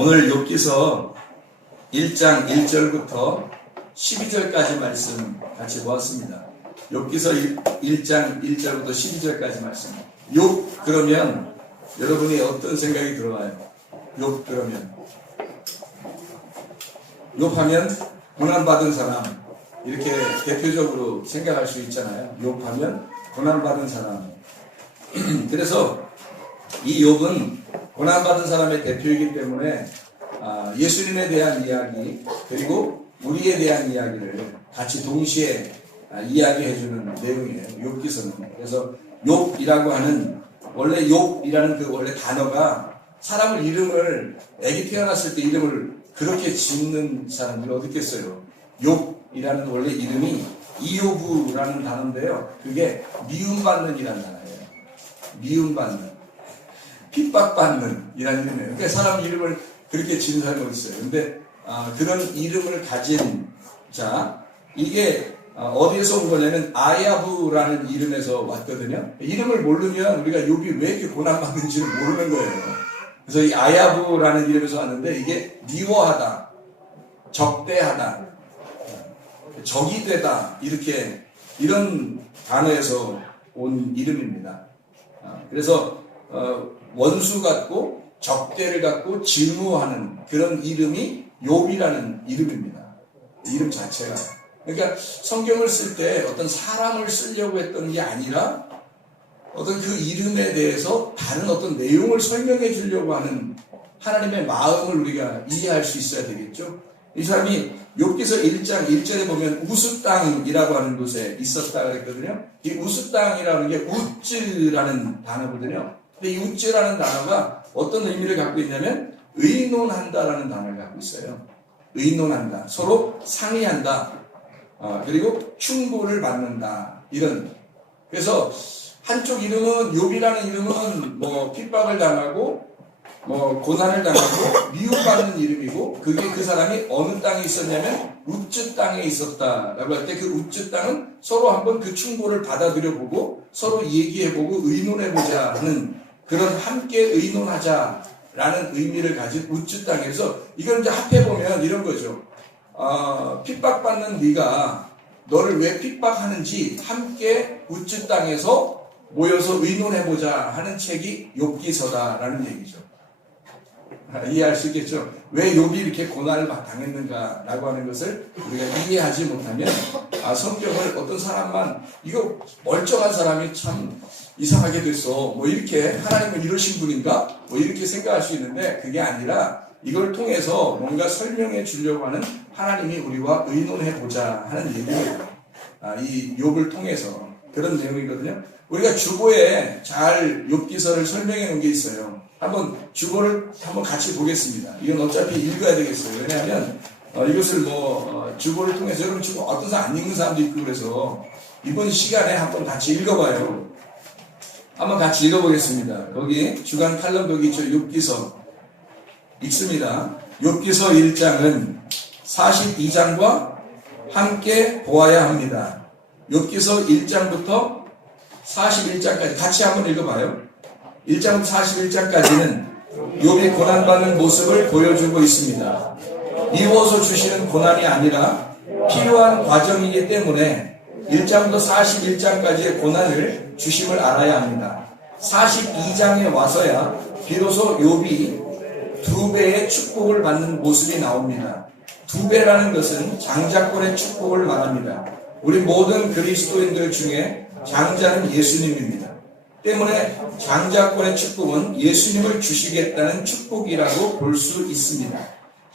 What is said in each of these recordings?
오늘 욥기서 1장 1절부터 12절까지 말씀 같이 보았습니다. 욥기서 1장 1절부터 12절까지 말씀. 욥 그러면 여러분이 어떤 생각이 들어와요? 욥 그러면 욥하면 고난받은 사람 이렇게 대표적으로 생각할 수 있잖아요. 욥하면 고난받은 사람. 그래서 이 욥은 고난받은 사람의 대표이기 때문에 예수님에 대한 이야기 그리고 우리에 대한 이야기를 같이 동시에 이야기해주는 내용이에요. 욥기서는. 그래서 욥이라고 하는 원래 욥이라는 그 원래 단어가 사람을 이름을 애기 태어났을 때 이름을 그렇게 짓는 사람들이 어디 있겠어요. 욥이라는 원래 이름이 이요브라는 단어인데요. 그게 미움받는이라는 단어예요. 미움받는. 핍박받는 이라는 이름이에요. 그러니까 사람 이름을 그렇게 지는 사람이 어디 있어요. 근데 그런 이름을 가진 자 이게 어디에서 온 거냐면 아야부라는 이름에서 왔거든요. 이름을 모르면 우리가 욥이 왜 이렇게 고난받는지를 모르는 거예요. 그래서 이 아야부라는 이름에서 왔는데 이게 미워하다, 적대하다, 적이 되다 이렇게 이런 단어에서 온 이름입니다. 그래서 원수 같고 적대를 갖고 증오하는 그런 이름이 욥이라는 이름입니다. 이름 자체가. 그러니까 성경을 쓸 때 어떤 사람을 쓰려고 했던 게 아니라 어떤 그 이름에 대해서 다른 어떤 내용을 설명해 주려고 하는 하나님의 마음을 우리가 이해할 수 있어야 되겠죠. 이 사람이 욥기서 1장 1절에 보면 우스 땅이라고 하는 곳에 있었다 그랬거든요. 이 우스 땅이라는 게 우즈라는 단어거든요. 근데 이 우즈라는 단어가 어떤 의미를 갖고 있냐면 의논한다라는 단어를 갖고 있어요. 의논한다. 서로 상의한다. 그리고 충고를 받는다. 이런. 그래서 한쪽 이름은 욥이라는 이름은 뭐 핍박을 당하고 뭐 고난을 당하고 미움받는 이름이고 그게 그 사람이 어느 땅에 있었냐면 우즈 땅에 있었다라고 할 때 그 우즈 땅은 서로 한번 그 충고를 받아들여보고 서로 얘기해보고 의논해보자 하는 그런 함께 의논하자라는 의미를 가진 우즈 땅에서 이걸 이제 합해보면 이런 거죠. 핍박받는 네가 너를 왜 핍박하는지 함께 우즈 땅에서 모여서 의논해보자 하는 책이 욥기서다라는 얘기죠. 이해할 수 있겠죠? 왜 욥이 이렇게 고난을 당했는가라고 하는 것을 우리가 이해하지 못하면 성경을 어떤 사람만 이거 멀쩡한 사람이 참 이상하게 됐어 뭐 이렇게 하나님은 이러신 분인가? 뭐 이렇게 생각할 수 있는데 그게 아니라 이걸 통해서 뭔가 설명해 주려고 하는 하나님이 우리와 의논해보자 하는 얘기예요. 이 욥을 통해서 그런 내용이거든요. 우리가 주보에 잘 욥기서를 설명해 놓은 게 있어요. 한번 주보를 한번 같이 보겠습니다. 이건 어차피 읽어야 되겠어요. 왜냐하면 이것을 주보를 통해서 여러분 주보 어떤 사람 안 읽는 사람도 있고 그래서 이번 시간에 한번 같이 읽어봐요. 한번 같이 읽어보겠습니다. 거기 주간 칼럼 거기 있죠. 욥기서 읽습니다. 욥기서 1장은 42장과 함께 보아야 합니다. 욥기서 1장부터 41장까지 같이 한번 읽어봐요. 1장부터 41장까지는 욥이 고난받는 모습을 보여주고 있습니다. 미워서 주시는 고난이 아니라 필요한 과정이기 때문에 1장부터 41장까지의 고난을 주심을 알아야 합니다. 42장에 와서야 비로소 욥이 2배의 축복을 받는 모습이 나옵니다. 2배라는 것은 장자권의 축복을 말합니다. 우리 모든 그리스도인들 중에 장자는 예수님입니다. 때문에 장자권의 축복은 예수님을 주시겠다는 축복이라고 볼 수 있습니다.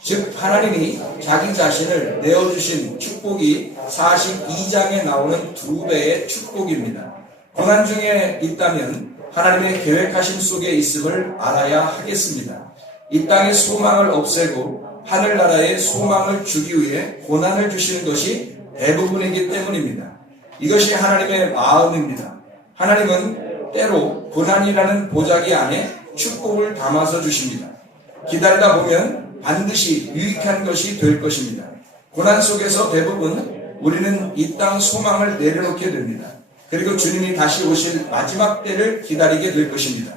즉 하나님이 자기 자신을 내어주신 축복이 42장에 나오는 2배의 축복입니다. 고난 중에 있다면 하나님의 계획하심 속에 있음을 알아야 하겠습니다. 이 땅의 소망을 없애고 하늘나라의 소망을 주기 위해 고난을 주시는 것이 대부분이기 때문입니다. 이것이 하나님의 마음입니다. 하나님은 때로 고난이라는 보자기 안에 축복을 담아서 주십니다. 기다리다 보면 반드시 유익한 것이 될 것입니다. 고난 속에서 대부분 우리는 이 땅 소망을 내려놓게 됩니다. 그리고 주님이 다시 오실 마지막 때를 기다리게 될 것입니다.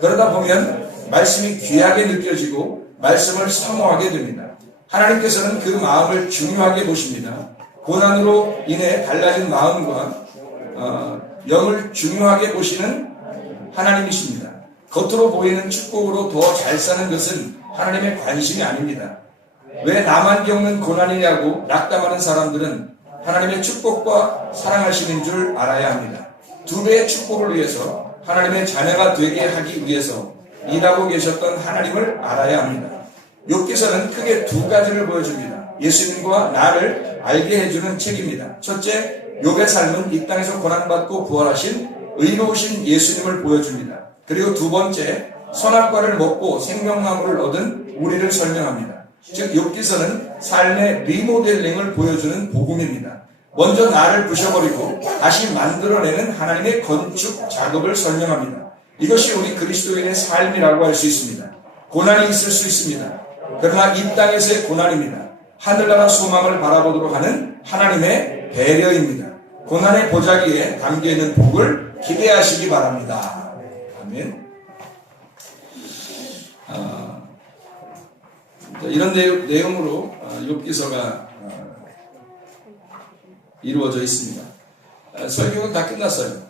그러다 보면 말씀이 귀하게 느껴지고 말씀을 사모하게 됩니다. 하나님께서는 그 마음을 중요하게 보십니다. 고난으로 인해 달라진 마음과 영을 중요하게 보시는 하나님이십니다. 겉으로 보이는 축복으로 더 잘 사는 것은 하나님의 관심이 아닙니다. 왜 나만 겪는 고난이냐고 낙담하는 사람들은 하나님의 축복과 사랑하시는 줄 알아야 합니다. 2배의 축복을 위해서 하나님의 자녀가 되게 하기 위해서 일하고 계셨던 하나님을 알아야 합니다. 욥기서는 크게 2가지를 보여줍니다. 예수님과 나를 알게 해주는 책입니다. 첫째, 욥의 삶은 이 땅에서 고난받고 부활하신 의로우신 예수님을 보여줍니다. 그리고 2번째, 선악과를 먹고 생명나무를 얻은 우리를 설명합니다. 즉 욥기서는 삶의 리모델링을 보여주는 복음입니다. 먼저 나를 부셔버리고 다시 만들어내는 하나님의 건축 작업을 설명합니다. 이것이 우리 그리스도인의 삶이라고 할 수 있습니다. 고난이 있을 수 있습니다. 그러나 이 땅에서의 고난입니다. 하늘나라 소망을 바라보도록 하는 하나님의 배려입니다. 고난의 보자기에 담겨있는 복을 기대하시기 바랍니다. 아멘. 이런 내용으로 욥기서가 이루어져 있습니다. 설교는 다 끝났어요.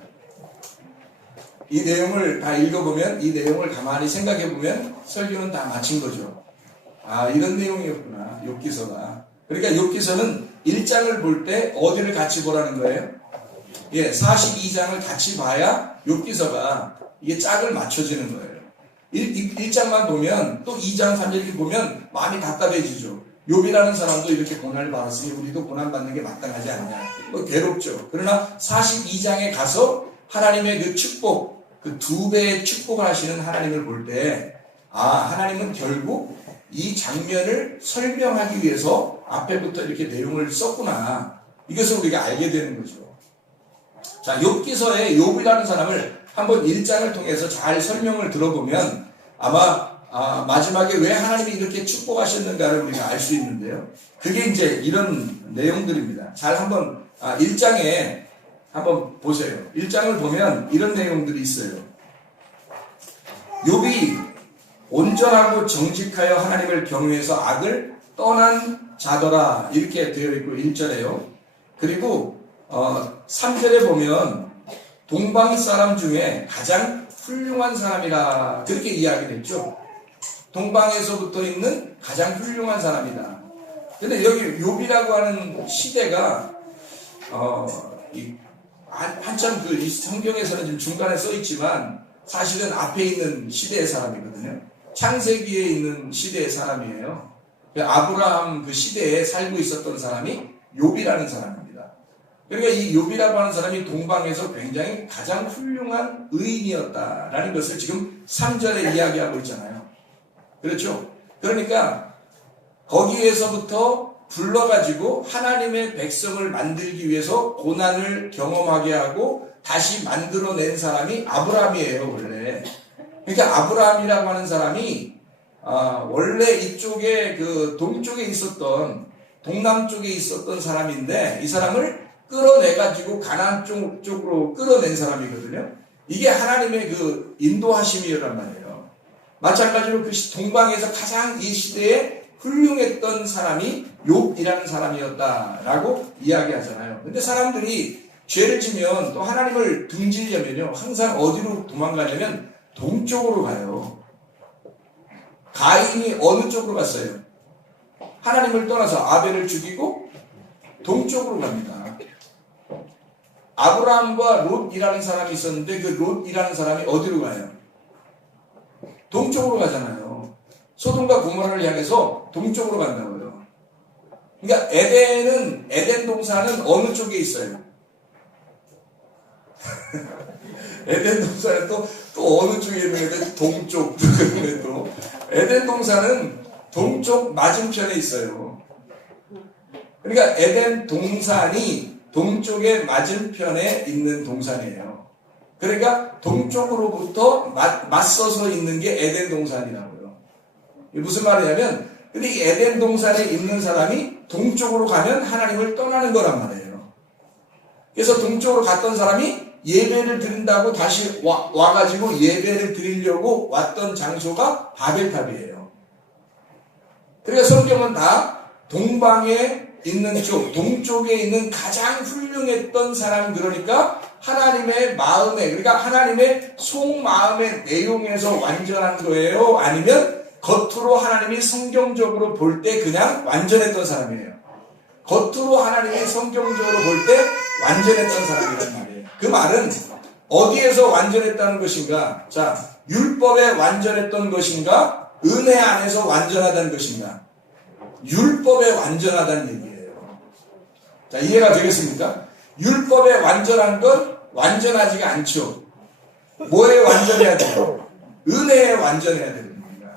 이 내용을 다 읽어보면, 이 내용을 가만히 생각해보면 설교는 다 마친 거죠. 이런 내용이었구나, 욥기서가. 그러니까 욥기서는 1장을 볼 때 어디를 같이 보라는 거예요? 42장을 같이 봐야 욥기서가 이게 짝을 맞춰지는 거예요. 1장만 보면 또 2장, 3장 이렇게 보면 마음이 답답해지죠. 욥이라는 사람도 이렇게 고난을 받았으니 우리도 고난받는 게 마땅하지 않냐. 괴롭죠. 그러나 42장에 가서 하나님의 그 축복, 그 2배의 축복을 하시는 하나님을 볼 때, 하나님은 결국 이 장면을 설명하기 위해서 앞에부터 이렇게 내용을 썼구나. 이것을 우리가 알게 되는 거죠. 자, 욥기서의 욥이라는 사람을 한번 1장을 통해서 잘 설명을 들어보면 아마 마지막에 왜 하나님이 이렇게 축복하셨는가를 우리가 알 수 있는데요. 그게 이제 이런 내용들입니다. 잘 한번 1장에 한번 보세요. 1장을 보면 이런 내용들이 있어요. 욥이 온전하고 정직하여 하나님을 경외해서 악을 떠난 자더라 이렇게 되어 있고 1절에요. 그리고 3절에 보면 동방 사람 중에 가장 훌륭한 사람이라 그렇게 이야기됐죠. 동방에서부터 있는 가장 훌륭한 사람이다. 근데 여기 욥이라고 하는 시대가 한참 그 성경에서는 지금 중간에 써 있지만 사실은 앞에 있는 시대의 사람이거든요. 창세기에 있는 시대의 사람이에요. 아브라함 그 시대에 살고 있었던 사람이 욥이라는 사람입니다. 그러니까 이 욥이라고 하는 사람이 동방에서 굉장히 가장 훌륭한 의인이었다라는 것을 지금 3절에 이야기하고 있잖아요. 그렇죠? 그러니까 거기에서부터 불러가지고 하나님의 백성을 만들기 위해서 고난을 경험하게 하고 다시 만들어낸 사람이 아브라함이에요, 원래. 그러니까 아브라함이라고 하는 사람이 원래 이쪽에 그 동쪽에 있었던 동남쪽에 있었던 사람인데 이 사람을 끌어내가지고 가나안 쪽으로 끌어낸 사람이거든요. 이게 하나님의 그 인도하심이란 말이에요. 마찬가지로 그 동방에서 가장 이 시대에 훌륭했던 사람이 욥이라는 사람이었다라고 이야기하잖아요. 근데 사람들이 죄를 지면 또 하나님을 등지려면요 항상 어디로 도망가냐면 동쪽으로 가요. 가인이 어느 쪽으로 갔어요? 하나님을 떠나서 아벨을 죽이고 동쪽으로 갑니다. 아브라함과 롯이라는 사람이 있었는데 그 롯이라는 사람이 어디로 가요? 동쪽으로 가잖아요. 소돔과 고모라를 향해서 동쪽으로 간다고요. 그러니까 에덴 동산은 어느 쪽에 있어요? 에덴 동산은 또 어느 쪽에 있는데 동쪽. 그런데 또 에덴 동산은 동쪽 맞은편에 있어요. 그러니까 에덴 동산이 동쪽의 맞은편에 있는 동산이에요. 그러니까 동쪽으로부터 맞서서 있는 게 에덴 동산이라고요. 무슨 말이냐면 근데 이 에덴 동산에 있는 사람이 동쪽으로 가면 하나님을 떠나는 거란 말이에요. 그래서 동쪽으로 갔던 사람이 예배를 드린다고 다시 와가지고 예배를 드리려고 왔던 장소가 바벨탑이에요. 그러니까 성경은 다 동방에 있는 쪽, 동쪽에 있는 가장 훌륭했던 사람, 그러니까 하나님의 마음에, 그러니까 하나님의 속마음의 내용에서 완전한 거예요? 아니면 겉으로 하나님이 성경적으로 볼 때 그냥 완전했던 사람이에요? 겉으로 하나님이 성경적으로 볼 때 완전했던 사람이란 말이에요. 그 말은 어디에서 완전했다는 것인가? 자, 율법에 완전했던 것인가? 은혜 안에서 완전하다는 것인가? 율법에 완전하다는 얘기예요. 자, 이해가 되겠습니까? 율법에 완전한 건 완전하지가 않죠. 뭐에 완전해야 돼요? 은혜에 완전해야 되는 겁니다.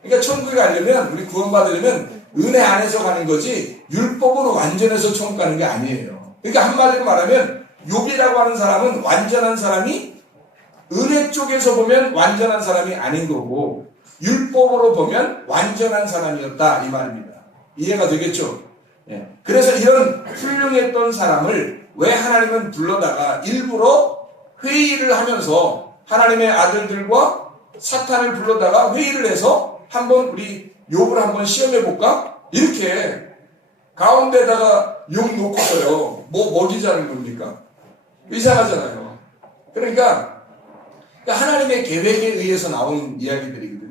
그러니까 천국에 가려면, 우리 구원받으려면 은혜 안에서 가는 거지 율법으로 완전해서 천국 가는 게 아니에요. 그러니까 한마디로 말하면 욥이라고 하는 사람은 완전한 사람이 은혜 쪽에서 보면 완전한 사람이 아닌 거고 율법으로 보면 완전한 사람이었다, 이 말입니다. 이해가 되겠죠? 예. 그래서 이런 훌륭했던 사람을 왜 하나님은 불러다가 일부러 회의를 하면서 하나님의 아들들과 사탄을 불러다가 회의를 해서 한번 우리 욥을 한번 시험해 볼까? 이렇게 가운데다가 욥 놓고서요, 뭐 먹이자는 겁니까? 이상하잖아요. 그러니까 하나님의 계획에 의해서 나온 이야기들이거든요.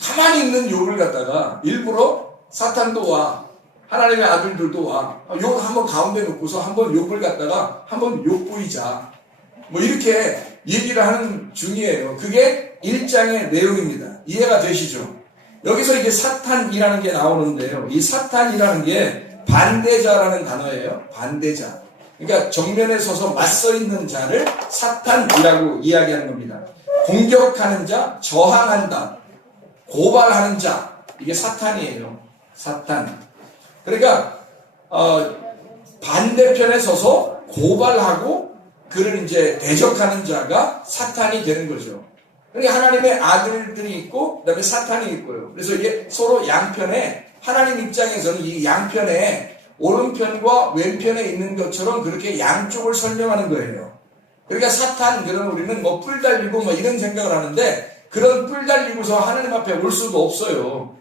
가만히 있는 욥을 갖다가 일부러 사탄도 와, 하나님의 아들들도 와, 욥 한번 가운데 놓고서 한번 욥을 갖다가 한번 욕보이자, 뭐 이렇게 얘기를 하는 중이에요. 그게 1장의 내용입니다. 이해가 되시죠? 여기서 이게 사탄이라는 게 나오는데요. 이 사탄이라는 게 반대자라는 단어예요. 반대자. 그러니까 정면에 서서 맞서 있는 자를 사탄이라고 이야기하는 겁니다. 공격하는 자, 저항한다, 고발하는 자, 이게 사탄이에요. 사탄. 그러니까 반대편에 서서 고발하고 그를 이제 대적하는 자가 사탄이 되는 거죠. 그러니까 하나님의 아들들이 있고 그다음에 사탄이 있고요. 그래서 이게 서로 양편에, 하나님 입장에서는 이 양편에 오른편과 왼편에 있는 것처럼 그렇게 양쪽을 설명하는 거예요. 그러니까 사탄, 그런 우리는 뭐 뿔 달리고 뭐 이런 생각을 하는데 그런 뿔 달리고서 하나님 앞에 올 수도 없어요.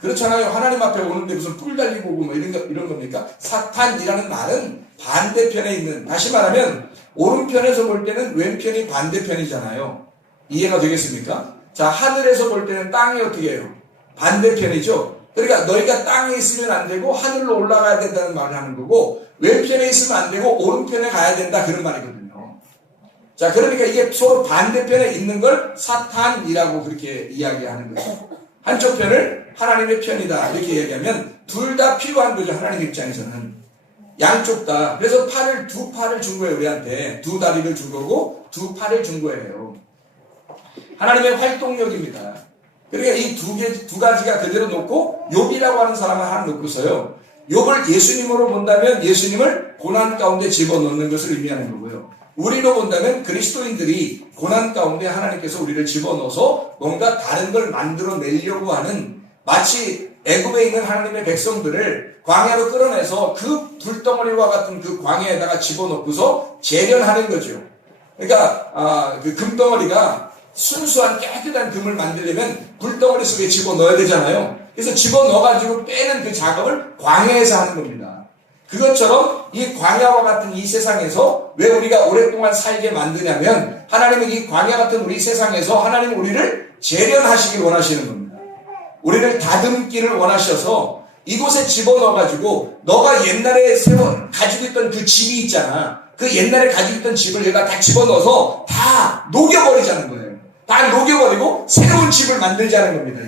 그렇잖아요. 하나님 앞에 오는데 무슨 뿔 달리고 오고 뭐 이런 겁니까? 사탄이라는 말은 반대편에 있는, 다시 말하면 오른편에서 볼 때는 왼편이 반대편이잖아요. 이해가 되겠습니까? 자, 하늘에서 볼 때는 땅이 어떻게 해요? 반대편이죠. 그러니까 너희가 땅에 있으면 안 되고 하늘로 올라가야 된다는 말을 하는 거고, 왼편에 있으면 안 되고 오른편에 가야 된다, 그런 말이거든요. 자, 그러니까 이게 서로 반대편에 있는 걸 사탄이라고 그렇게 이야기하는 거죠. 한쪽 편을 하나님의 편이다 이렇게 얘기하면 둘 다 필요한 거죠. 하나님 입장에서는 양쪽 다. 그래서 두 팔을 준 거예요. 우리한테 두 다리를 준 거고 두 팔을 준 거예요. 하나님의 활동력입니다. 그러니까 이 두 가지가 그대로 놓고 욥이라고 하는 사람을 하나 놓고서요, 욥을 예수님으로 본다면 예수님을 고난 가운데 집어넣는 것을 의미하는 거고요, 우리로 본다면 그리스도인들이 고난 가운데 하나님께서 우리를 집어넣어서 뭔가 다른 걸 만들어내려고 하는, 마치 애굽에 있는 하나님의 백성들을 광야로 끌어내서 그 불덩어리와 같은 그 광야에다가 집어넣고서 재련하는 거죠. 그러니까 그 금덩어리가 순수한 깨끗한 금을 만들려면 불덩어리 속에 집어넣어야 되잖아요. 그래서 집어넣어가지고 빼는 그 작업을 광야에서 하는 겁니다. 그것처럼 이 광야와 같은 이 세상에서 왜 우리가 오랫동안 살게 만드냐면, 하나님은 이 광야 같은 우리 세상에서 하나님은 우리를 재련하시길 원하시는 겁니다. 우리를 다듬기를 원하셔서 이곳에 집어넣어가지고 너가 옛날에 가지고 있던 그 집이 있잖아. 그 옛날에 가지고 있던 집을 얘가 다 집어넣어서 다 녹여버리자는 거예요. 다 녹여버리고 새로운 집을 만들자는 겁니다.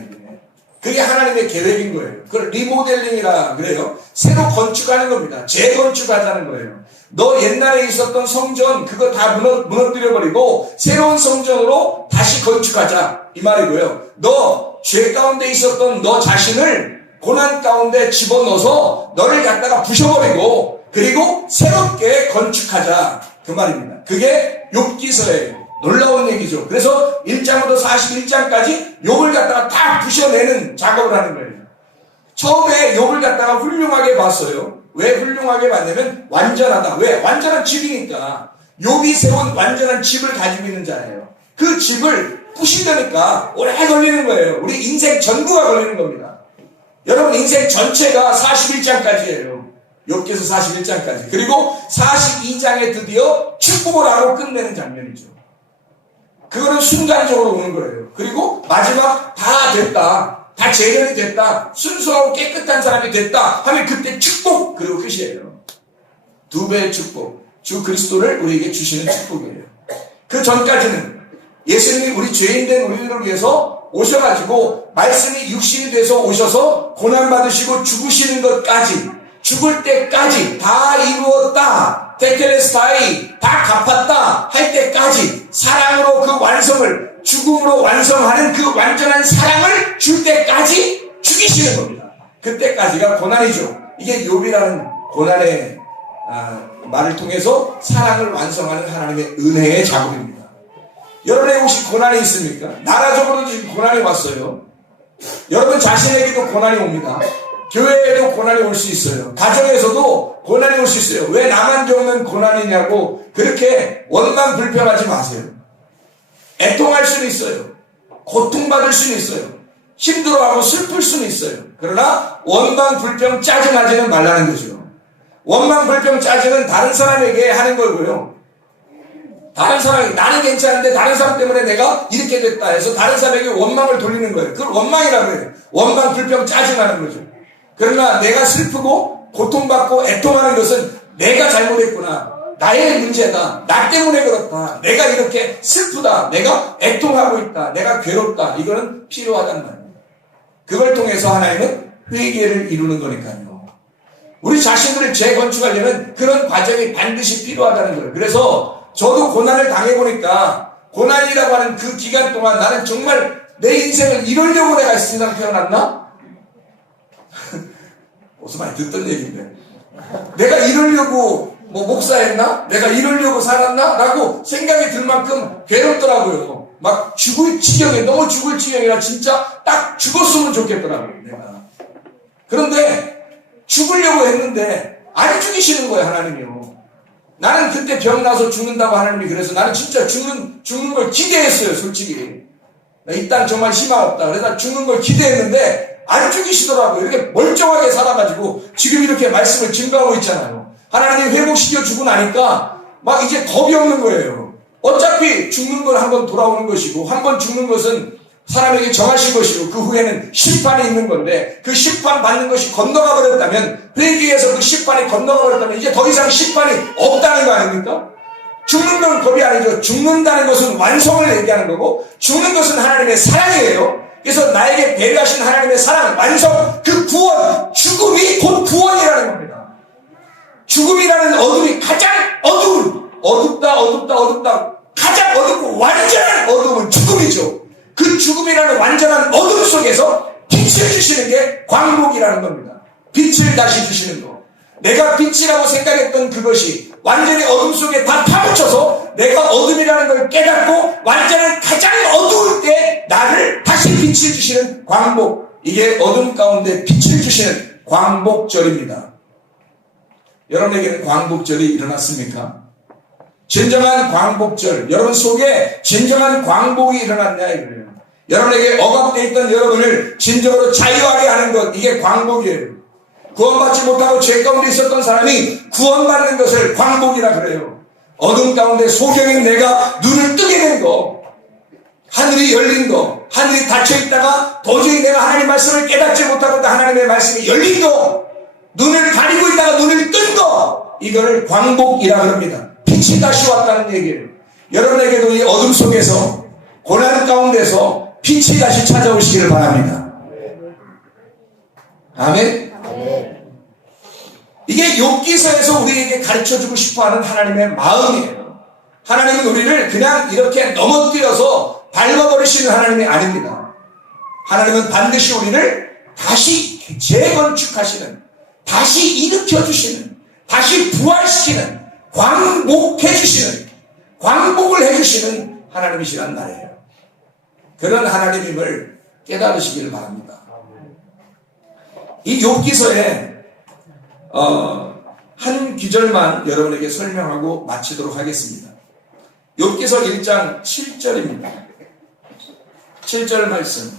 그게 하나님의 계획인 거예요. 그걸 리모델링이라 그래요. 새로 건축하는 겁니다. 재건축하자는 거예요. 너 옛날에 있었던 성전 그거 다 무너뜨려버리고 새로운 성전으로 다시 건축하자, 이 말이고요. 너 죄 가운데 있었던 너 자신을 고난 가운데 집어넣어서 너를 갖다가 부셔버리고 그리고 새롭게 건축하자, 그 말입니다. 그게 욥기서예요. 놀라운 얘기죠. 그래서 1장부터 41장까지 욥을 갖다가 다 부셔내는 작업을 하는 거예요. 처음에 욥을 갖다가 훌륭하게 봤어요. 왜 훌륭하게 봤냐면 완전하다. 왜? 완전한 집이니까. 욥이 세운 완전한 집을 가지고 있는 자예요. 그 집을 부시려니까 오래 걸리는 거예요. 우리 인생 전부가 걸리는 겁니다. 여러분 인생 전체가 41장까지예요. 욥기서 41장까지. 그리고 42장에 드디어 축복을 하고 끝내는 장면이죠. 그거는 순간적으로 오는 거예요. 그리고 마지막 다 됐다. 다 재련이 됐다. 순수하고 깨끗한 사람이 됐다 하면 그때 축복, 그리고 끝이에요. 두 배의 축복. 주 그리스도를 우리에게 주시는 축복이에요. 그 전까지는 예수님이 우리 죄인된 우리들을 위해서 오셔가지고 말씀이 육신이 돼서 오셔서 고난받으시고 죽으시는 것까지, 죽을 때까지 다 이루었다, 테텔레스타이 다 갚았다 할 때까지 사랑으로 그 완성을, 죽음으로 완성하는 그 완전한 사랑을 줄 때까지 죽이시는 겁니다. 그때까지가 고난이죠. 이게 욥이라는 고난의 말을 통해서 사랑을 완성하는 하나님의 은혜의 작업입니다. 여러분의 혹시 고난이 있습니까? 나라적으로도 지금 고난이 왔어요. 여러분 자신에게도 고난이 옵니다. 교회에도 고난이 올 수 있어요. 가정에서도 고난이 올 수 있어요. 왜 나만 겪는 고난이냐고 그렇게 원망 불평하지 마세요. 애통할 수는 있어요. 고통받을 수는 있어요. 힘들어하고 슬플 수는 있어요. 그러나 원망 불평 짜증하지는 말라는 거죠. 원망 불평 짜증은 다른 사람에게 하는 거고요. 다른 사람이 나는 괜찮은데 다른 사람 때문에 내가 이렇게 됐다 해서 다른 사람에게 원망을 돌리는 거예요. 그걸 원망이라고 해요. 원망 불평 짜증하는 거죠. 그러나 내가 슬프고 고통받고 애통하는 것은 내가 잘못했구나, 나의 문제다, 나 때문에 그렇다, 내가 이렇게 슬프다, 내가 애통하고 있다, 내가 괴롭다, 이거는 필요하단 말이에요. 그걸 통해서 하나님은 회개를 이루는 거니까요. 우리 자신들을 재건축하려면 그런 과정이 반드시 필요하다는 거예요. 그래서 저도 고난을 당해보니까 고난이라고 하는 그 기간 동안 나는 정말 내 인생을 이러려고 내가 세상 태어났나? 어디서 많이 듣던 얘기인데, 내가 이러려고 목사했나? 내가 이러려고 살았나? 라고 생각이 들 만큼 괴롭더라고요. 막 죽을 지경에, 너무 죽을 지경이라 진짜 딱 죽었으면 좋겠더라고요, 내가. 그런데 죽으려고 했는데 안 죽이시는 거예요, 하나님이요. 나는 그때 병 나서 죽는다고 하나님이 그래서 나는 진짜 죽는 걸 기대했어요, 솔직히. 이 땅 정말 희망 없다. 그래서 나 죽는 걸 기대했는데 안 죽이시더라고요. 이렇게 멀쩡하게 살아가지고 지금 이렇게 말씀을 증거하고 있잖아요. 하나님 회복시켜 주고 나니까 막 이제 겁이 없는 거예요. 어차피 죽는 건 한번 돌아오는 것이고, 한번 죽는 것은 사람에게 정하신 것이고, 그 후에는 심판이 있는 건데, 그 심판 받는 것이 건너가 버렸다면, 회개에서 그 심판이 건너가 버렸다면 이제 더 이상 심판이 없다는 거 아닙니까? 죽는 건 겁이 아니죠. 죽는다는 것은 완성을 얘기하는 거고, 죽는 것은 하나님의 사랑이에요. 그래서 나에게 배려하신 하나님의 사랑, 완성, 그 구원, 죽음이 곧 구원이라는 겁니다. 죽음이라는 어둠이 가장 어둡다, 가장 어둡고 완전한 어둠은 죽음이죠. 그 죽음이라는 완전한 어둠 속에서 빛을 주시는 게 광복이라는 겁니다. 빛을 다시 주시는 거. 내가 빛이라고 생각했던 그것이 완전히 어둠 속에 다 파묻혀서 내가 어둠이라는 걸 깨닫고 완전한 가장 어두울 때 나를 다시 빛을 주시는 광복. 이게 어둠 가운데 빛을 주시는 광복절입니다. 여러분에게는 광복절이 일어났습니까? 진정한 광복절, 여러분 속에 진정한 광복이 일어났냐 이거예요. 여러분에게 억압되어 있던 여러분을 진정으로 자유하게 하는 것, 이게 광복이에요. 구원받지 못하고 죄 가운데 있었던 사람이 구원받는 것을 광복이라 그래요. 어둠 가운데 소경인 내가 눈을 뜨게 된 거, 하늘이 열린 거, 하늘이 닫혀있다가 도저히 내가 하나님의 말씀을 깨닫지 못하고 하나님의 말씀이 열린 거, 눈을 가리고 있다가 눈을 뜬 거, 이거를 광복이라 그럽니다. 빛이 다시 왔다는 얘기예요. 여러분에게도 이 어둠 속에서, 고난 가운데서 빛이 다시 찾아오시기를 바랍니다. 아멘? 이게 욥기서에서 우리에게 가르쳐주고 싶어하는 하나님의 마음이에요. 하나님은 우리를 그냥 이렇게 넘어뜨려서 밟아버리시는 하나님이 아닙니다. 하나님은 반드시 우리를 다시 재건축하시는, 다시 일으켜주시는, 다시 부활시키는, 광복해주시는, 광복을 해주시는 하나님이시란 말이에요. 그런 하나님임을 깨달으시길 바랍니다. 이 욥기서에 한 구절만 여러분에게 설명하고 마치도록 하겠습니다. 욥기서 1장 7절입니다. 7절 말씀.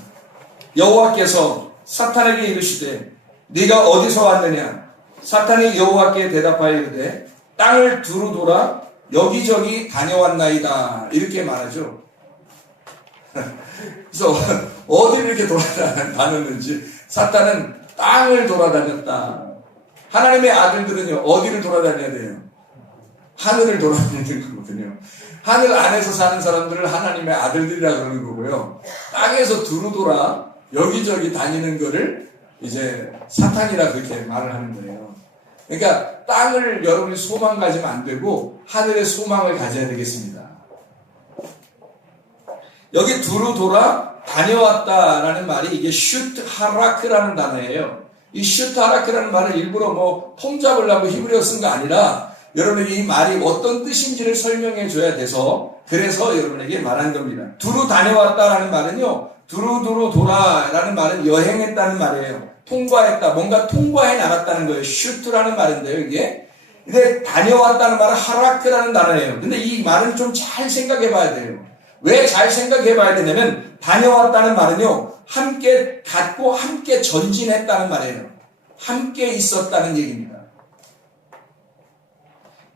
여호와께서 사탄에게 이르시되 네가 어디서 왔느냐? 사탄이 여호와께 대답하여 이르되 땅을 두루 돌아 여기저기 다녀왔나이다. 이렇게 말하죠. 그래서 어디를 이렇게 돌아다녔는지 사탄은 땅을 돌아다녔다. 하나님의 아들들은요, 어디를 돌아다녀야 돼요? 하늘을 돌아다니는 거거든요. 하늘 안에서 사는 사람들을 하나님의 아들들이라 그러는 거고요. 땅에서 두루 돌아 여기저기 다니는 거를 이제 사탄이라 그렇게 말을 하는 거예요. 그러니까 땅을 여러분이 소망 가지면 안 되고 하늘의 소망을 가져야 되겠습니다. 여기 두루 돌아 다녀왔다라는 말이 이게 슈트 하라크라는 단어예요. 이 슈트 하라크라는 말을 일부러 뭐 통잡으려고 히브리어 쓴 거 아니라 여러분에게 이 말이 어떤 뜻인지를 설명해 줘야 돼서 그래서 여러분에게 말한 겁니다. 두루 다녀왔다라는 말은요, 두루두루 돌아라는 말은 여행했다는 말이에요. 통과했다, 뭔가 통과해 나갔다는 거예요. 슈트라는 말인데요, 이게. 근데 다녀왔다는 말은 하라크라는 단어예요. 근데 이 말은 좀 잘 생각해 봐야 돼요. 왜 잘 생각해 봐야 되냐면 다녀왔다는 말은요, 함께 갔고 함께 전진했다는 말이에요. 함께 있었다는 얘기입니다.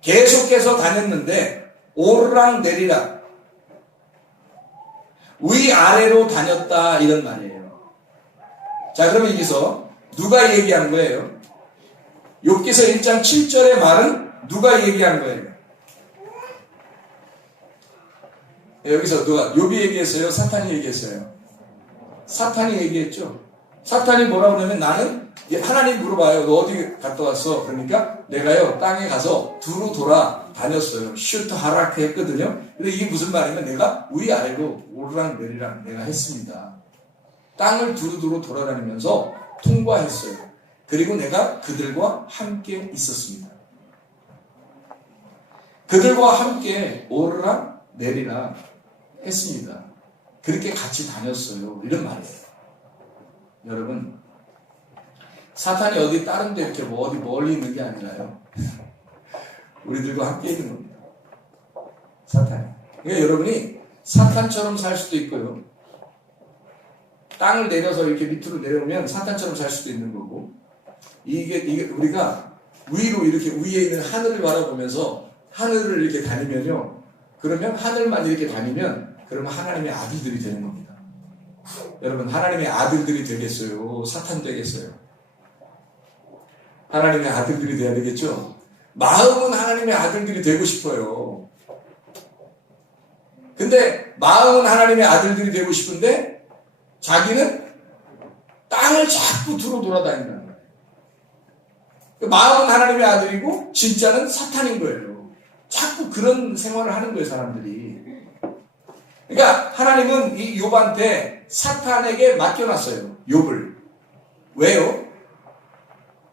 계속해서 다녔는데 오르락 내리락 위아래로 다녔다 이런 말이에요. 자, 그러면 여기서 누가 얘기한 거예요? 욥기서 1장 7절의 말은 누가 얘기한 거예요? 여기서 누가 욥이 얘기했어요? 사탄이 얘기했어요? 사탄이 얘기했죠. 사탄이 뭐라고 하냐면 나는 하나님 물어봐요. 너 어디 갔다 왔어? 그러니까 내가요 땅에 가서 두루 돌아 다녔어요. 슈트 하라크 했거든요. 근데 이게 무슨 말이냐면 내가 위아래로 오르락 내리락 내가 했습니다. 땅을 두루두루 돌아다니면서 통과했어요. 그리고 내가 그들과 함께 있었습니다. 그들과 함께 오르락 내리락 했습니다. 그렇게 같이 다녔어요. 이런 말이에요. 여러분, 사탄이 어디 다른 데 이렇게 어디 멀리 있는 게 아니라요. 우리들과 함께 있는 겁니다. 사탄이. 그러니까 여러분이 사탄처럼 살 수도 있고요. 땅을 내려서 이렇게 밑으로 내려오면 사탄처럼 살 수도 있는 거고, 이게 우리가 위로 이렇게 위에 있는 하늘을 바라보면서 하늘을 이렇게 다니면요. 그러면 하늘만 이렇게 다니면 그러면 하나님의 아들들이 되는 겁니다. 여러분, 하나님의 아들들이 되겠어요? 사탄 되겠어요? 하나님의 아들들이 돼야 되겠죠? 마음은 하나님의 아들들이 되고 싶어요. 근데 마음은 하나님의 아들들이 되고 싶은데 자기는 땅을 자꾸 두루 돌아다닌다는 거예요. 마음은 하나님의 아들이고 진짜는 사탄인 거예요. 자꾸 그런 생활을 하는 거예요, 사람들이. 그러니까 하나님은 이 욥한테 사탄에게 맡겨놨어요. 욥을. 왜요?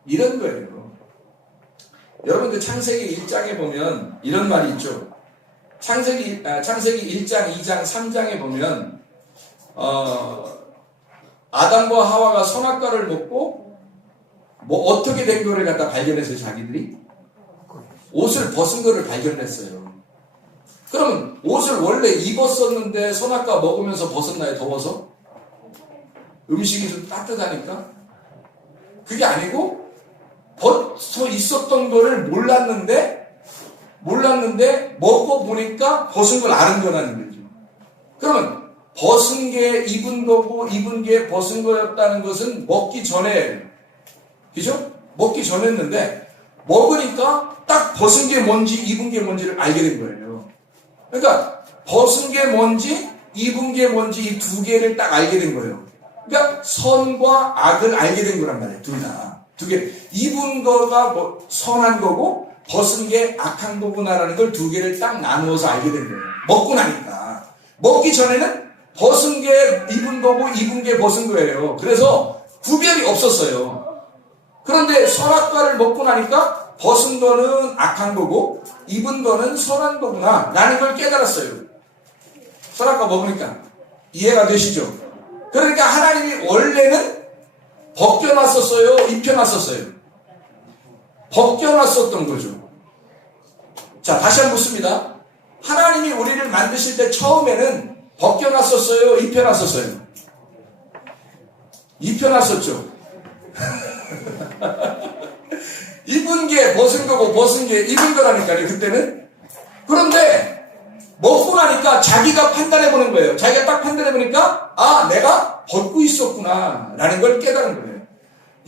이런 거예요. 여러분들 창세기 1장에 보면 이런 말이 있죠. 창세기 1장, 2장, 3장에 보면 아담과 하와가 선악과를 먹고 뭐 어떻게 된 거를 갖다 발견했어요, 자기들이? 옷을 벗은 거를 발견했어요. 그러면 옷을 원래 입었었는데 선악과 먹으면서 벗었나요, 더워서? 음식이 좀 따뜻하니까? 그게 아니고 벗어 있었던 거를 몰랐는데 먹어보니까 벗은 걸 아는 거라는 거죠. 그러면 벗은 게 입은 거고 입은 게 벗은 거였다는 것은 먹기 전에, 그죠? 먹기 전했는데 먹으니까 딱 벗은 게 뭔지 입은 게 뭔지를 알게 된 거예요. 그러니까 벗은 게 뭔지 입은 게 뭔지 이 두 개를 딱 알게 된 거예요. 그러니까 선과 악을 알게 된 거란 말이에요. 둘 다. 두 개. 입은 거가 뭐 선한 거고 벗은 게 악한 거구나라는 걸 두 개를 딱 나누어서 알게 된 거예요. 먹고 나니까. 먹기 전에는 벗은 게 입은 거고 입은 게 벗은 거예요. 그래서 구별이 없었어요. 그런데 선악과를 먹고 나니까 벗은 거는 악한 거고 입은 거는 선한 거구나 라는 걸 깨달았어요. 선악과 먹으니까. 이해가 되시죠? 그러니까 하나님이 원래는 벗겨놨었어요? 입혀놨었어요? 벗겨놨었던 거죠. 자, 다시 한번 묻습니다. 하나님이 우리를 만드실 때 처음에는 벗겨놨었어요? 입혀놨었어요? 입혀놨었죠. 입은 게 벗은 거고 벗은 게 입은 거라니까요, 그때는. 그런데 먹고 나니까 자기가 판단해보는 거예요. 자기가 딱 판단해보니까 아, 내가 벗고 있었구나 라는 걸 깨달은 거예요.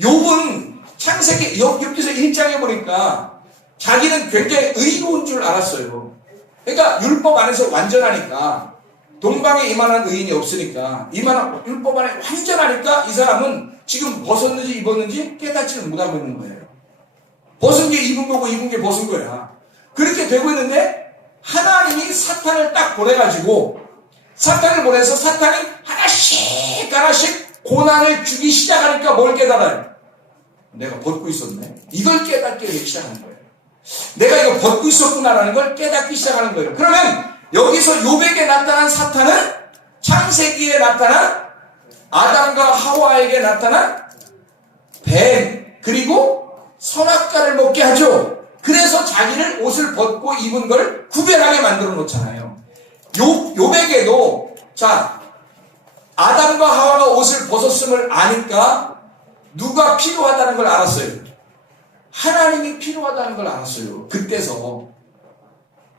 욥은 창세기 욥기서 1장에 보니까 자기는 굉장히 의로운 줄 알았어요. 그러니까 율법 안에서 완전하니까, 동방에 이만한 의인이 없으니까, 이만한 율법 안에 완전하니까 이 사람은 지금 벗었는지 입었는지 깨닫지를 못하고 있는 거예요. 벗은 게 입은 거고 입은 게 벗은 거야. 그렇게 되고 있는데 하나님이 사탄을 딱 보내가지고, 사탄을 보내서 사탄이 하나씩 고난을 주기 시작하니까 뭘 깨달아요? 내가 벗고 있었네. 이걸 깨닫게 시작하는 거예요. 내가 이거 벗고 있었구나라는 걸 깨닫기 시작하는 거예요. 그러면 여기서 욥에게 나타난 사탄은 창세기에 나타난 아담과 하와에게 나타난 뱀, 그리고 선악과를 먹게 하죠. 그래서 자기를 옷을 벗고 입은 걸 구별하게 만들어 놓잖아요. 욥에게도 자, 아담과 하와가 옷을 벗었음을 아니까 누가 필요하다는 걸 알았어요. 하나님이 필요하다는 걸 알았어요.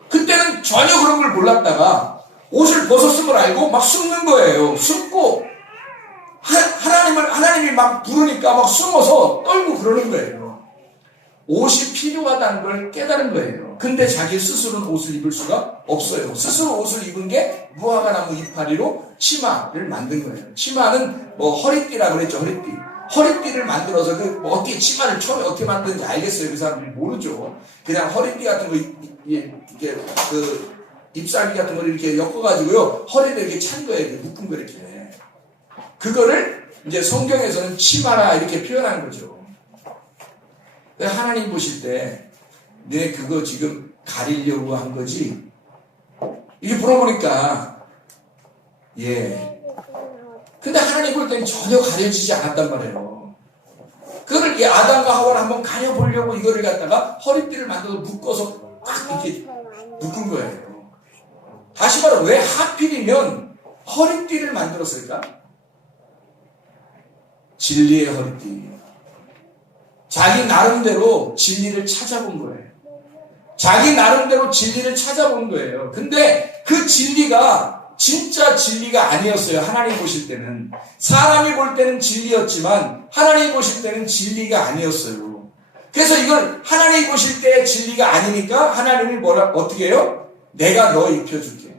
그때는 전혀 그런 걸 몰랐다가 옷을 벗었음을 알고 막 숨는 거예요. 숨고 하나님이 막 부르니까 막 숨어서 떨고 그러는 거예요. 옷이 필요하다는 걸 깨달은 거예요. 근데 자기 스스로는 옷을 입을 수가 없어요. 스스로 옷을 입은 게 무화과나무 이파리로 치마를 만든 거예요. 치마는 뭐 허리띠라고 그랬죠. 허리띠를 만들어서 어떻게 치마를 처음에 어떻게 만드는지 알겠어요. 그 사람들이 모르죠. 그냥 허리띠 같은 거 이게 그 잎사귀 같은 걸 이렇게 엮어가지고요 허리를 이렇게 찬 거예요. 이렇게 묶은 거 이렇게. 그거를 이제 성경에서는 치마라 이렇게 표현한 거죠. 하나님 보실 때 내 그거 지금 가리려고 한 거지. 이게 물어보니까 예. 근데 하나님 볼 때는 전혀 가려지지 않았단 말이에요. 그걸 아담과 하와를 한번 가려보려고 이거를 갖다가 허리띠를 만들어서 묶어서 딱 이렇게 묶은 거예요. 다시 말해 왜 하필이면 허리띠를 만들었을까? 진리의 허리띠. 자기 나름대로 진리를 찾아본 거예요. 자기 나름대로 진리를 찾아본 거예요. 근데 그 진리가 진짜 진리가 아니었어요. 하나님 보실 때는. 사람이 볼 때는 진리였지만 하나님 보실 때는 진리가 아니었어요. 그래서 이걸 하나님 보실 때 진리가 아니니까 하나님이 어떻게 해요? 내가 너 입혀줄게.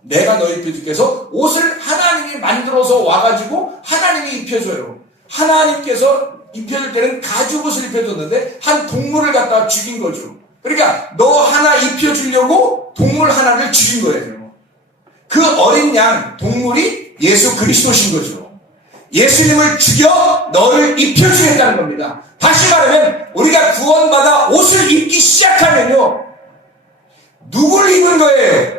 내가 너 입혀줄게 해서 옷을 하나님이 만들어서 와가지고 하나님이 입혀줘요. 하나님께서 입혀줄 때는 가죽옷을 입혀줬는데 한 동물을 갖다가 죽인 거죠. 그러니까 너 하나 입혀주려고 동물 하나를 죽인 거예요. 그 어린 양 동물이 예수 그리스도신 거죠. 예수님을 죽여 너를 입혀주겠다는 겁니다. 다시 말하면 우리가 구원받아 옷을 입기 시작하면요 누굴 입은 거예요?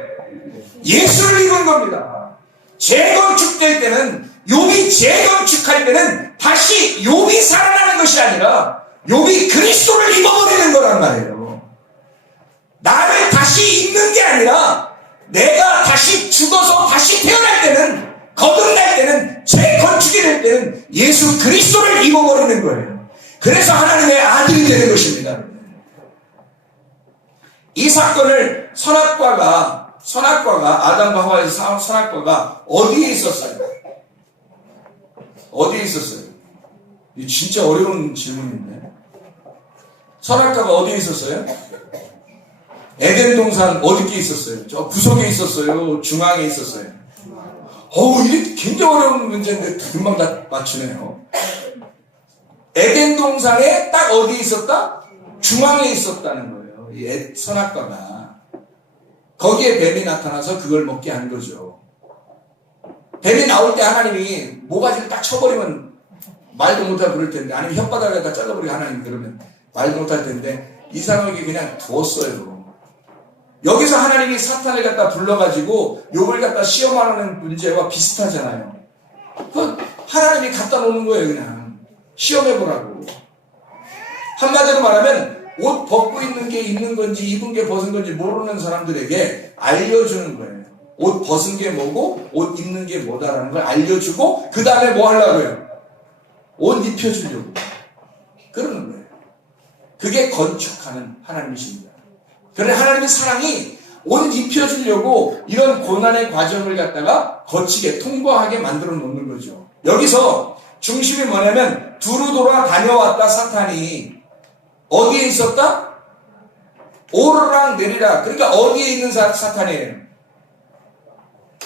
예수를 입은 겁니다. 재건축될 때는 욥이 재건축할 때는 다시 욥이 살아나는 것이 아니라 욥이 그리스도를 입어버리는 거란 말이에요. 나를 다시 입는 게 아니라 내가 다시 죽어서 다시 태어날 때는 거듭날 때는 재건축이 될 때는 예수 그리스도를 입어버리는 거예요. 그래서 하나님의 아들이 되는 것입니다. 이 사건을 선악과가 아담과 하와에서 선악과가 어디에 있었어요? 어디에 있었어요? 이 진짜 어려운 질문인데. 선악과가 어디에 있었어요? 에덴 동산 어디에 있었어요? 저 구석에 있었어요? 중앙에 있었어요? 이게 굉장히 어려운 문제인데 금방 다 맞추네요. 에덴 동산에 딱 어디에 있었다? 중앙에 있었다는 거예요. 이 선악과가. 거기에 뱀이 나타나서 그걸 먹게 한 거죠. 뱀이 나올 때 하나님이 모가지를 딱 쳐버리면 말도 못하고 그럴 텐데, 아니면 혓바닥을 갖다 잘라버리고 하나님 그러면 말도 못할 텐데, 이상하게 그냥 두었어요. 여기서 하나님이 사탄을 갖다 불러가지고 욥을 갖다 시험하는 문제와 비슷하잖아요. 그 하나님이 갖다 놓는 거예요. 그냥 시험해보라고. 한마디로 말하면 옷 벗고 있는 게 입는 건지 입은 게 벗은 건지 모르는 사람들에게 알려주는 거예요. 옷 벗은 게 뭐고 옷 입는 게 뭐다라는 걸 알려주고 그 다음에 뭐 하려고요? 옷 입혀주려고 그러는 거예요. 그게 건축하는 하나님이십니다. 그런데 하나님의 사랑이 옷 입혀주려고 이런 고난의 과정을 갖다가 거치게 통과하게 만들어 놓는 거죠. 여기서 중심이 뭐냐면 두루 돌아 다녀왔다. 사탄이 어디에 있었다? 오르락 내리락. 그러니까 어디에 있는 사탄이에요?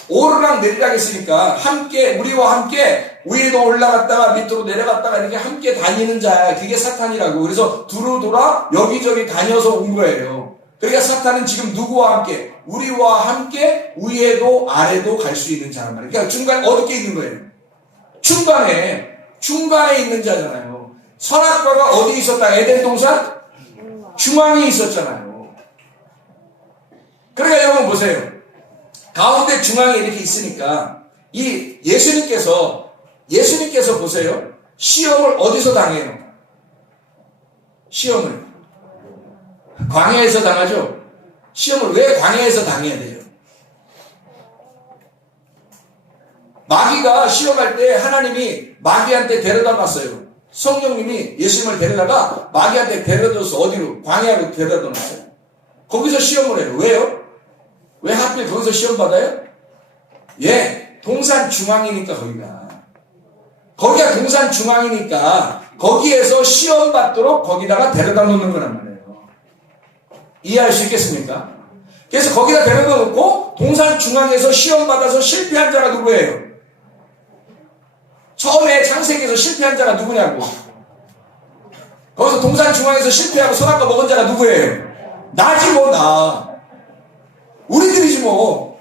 오르락 내리락 했으니까 함께 우리와 함께 위에도 올라갔다가 밑으로 내려갔다가 이렇게 함께 다니는 자야. 그게 사탄이라고. 그래서 두루 돌아 여기저기 다녀서 온 거예요. 그러니까 사탄은 지금 누구와 함께? 우리와 함께 위에도 아래도 갈 수 있는 자란 말이에요. 그러니까 중간 어디에 있는 거예요? 중간에 있는 자잖아요. 선악과가 어디 있었다? 에덴 동산? 중앙에 있었잖아요. 그러니까 여러분 보세요. 가운데 중앙에 이렇게 있으니까 이 예수님께서 보세요. 시험을 어디서 당해요? 시험을 광야에서 당하죠. 시험을 왜 광야에서 당해야 돼요? 마귀가 시험할 때 하나님이 마귀한테 데려다 놨어요. 성령님이 예수님을 데려다가 마귀한테 데려다서 어디로? 광야로 데려다 놨어요. 거기서 시험을 해요. 왜요? 왜 하필 거기서 시험 받아요? 예, 동산 중앙이니까 거기가 동산 중앙이니까 거기에서 시험 받도록 거기다가 데려다 놓는 거란 말이에요. 이해할 수 있겠습니까? 그래서 거기다 데려다 놓고 동산 중앙에서 시험 받아서 실패한 자가 누구예요? 처음에 창세기에서 실패한 자가 누구냐고. 거기서 동산 중앙에서 실패하고 선악과 먹은 자가 누구예요? 나지 뭐 나. 우리들이지 뭐.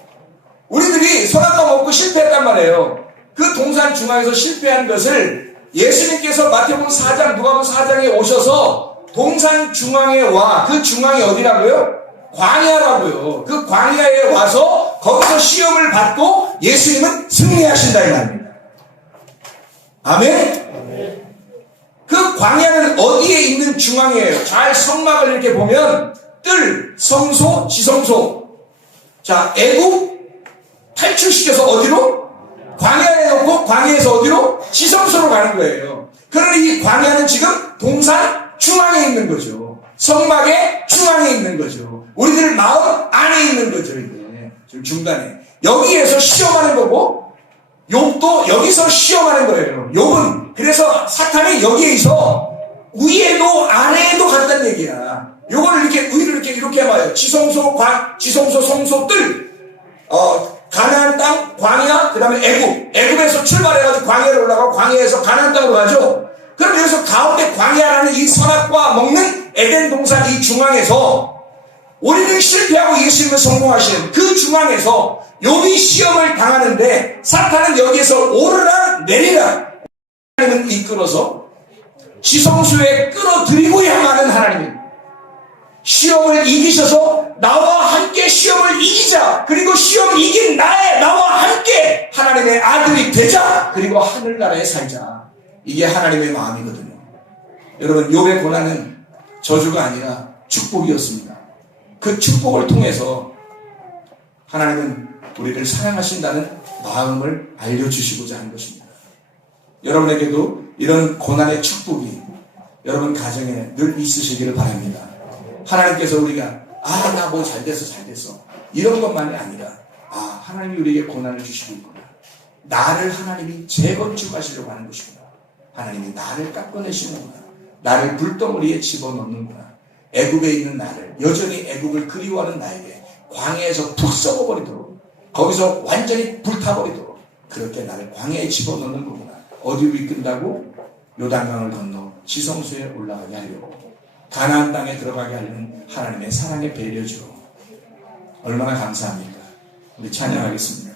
우리들이 선악과 먹고 실패했단 말이에요. 그 동산 중앙에서 실패한 것을 예수님께서 마태복음 4장 누가복음 4장에 오셔서 동산 중앙에 와. 그 중앙이 어디라고요? 광야라고요. 그 광야에 와서 거기서 시험을 받고 예수님은 승리하신다 이 말입니다. 아멘? 그 광야는 어디에 있는 중앙이에요? 잘 성막을 이렇게 보면 뜰, 성소, 지성소. 자, 애국 탈출시켜서 어디로? 광야에 놓고 광야에서 어디로? 지성소로 가는 거예요. 그러니 이 광야는 지금 동산 중앙에 있는 거죠. 성막의 중앙에 있는 거죠. 우리들 마음 안에 있는 거죠. 이게 지금 중간에 여기에서 시험하는 거고 욥도 여기서 시험하는 거예요. 욥은 그래서 사탄이 여기에 있어 위에도 아래에도 갔다는 얘기야. 요거를 이렇게 이렇게 해봐요. 지성소, 성소, 뜰, 가나안 땅, 광야, 그 다음에 애굽에서 출발해가지고 광야로 올라가고 광야에서 가나안 땅으로 가죠. 그럼 여기서 가운데 광야라는 이 선악과 먹는 에덴 동산 이 중앙에서 우리는 실패하고 예수님은 성공하시는 그 중앙에서 욥이 시험을 당하는데 사탄은 여기에서 오르락 내리락 하나님은 이끌어서 지성소에 끌어들이고 향하는 하나님. 시험을 이기셔서 나와 함께 시험을 이기자. 그리고 시험 이긴 나와 함께 하나님의 아들이 되자. 그리고 하늘나라에 살자. 이게 하나님의 마음이거든요. 여러분 욥의 고난은 저주가 아니라 축복이었습니다. 그 축복을 통해서 하나님은 우리를 사랑하신다는 마음을 알려주시고자 하는 것입니다. 여러분에게도 이런 고난의 축복이 여러분 가정에 늘 있으시기를 바랍니다. 하나님께서 우리가 나 뭐 잘됐어 이런 것만이 아니라 하나님이 우리에게 고난을 주시고 있구나. 나를 하나님이 재건축하시려고 하는 것이구나. 하나님이 나를 깎아내시는구나. 나를 불덩어리에 집어넣는구나. 애굽에 있는 나를 여전히 애굽을 그리워하는 나에게 광야에서 푹 썩어버리도록 거기서 완전히 불타버리도록 그렇게 나를 광야에 집어넣는 거구나. 어디로 이끈다고? 요단강을 건너 지성소에 올라가게 하려고 가나안 땅에 들어가게 하려는 하나님의 사랑의 배려죠. 얼마나 감사합니까? 우리 찬양하겠습니다.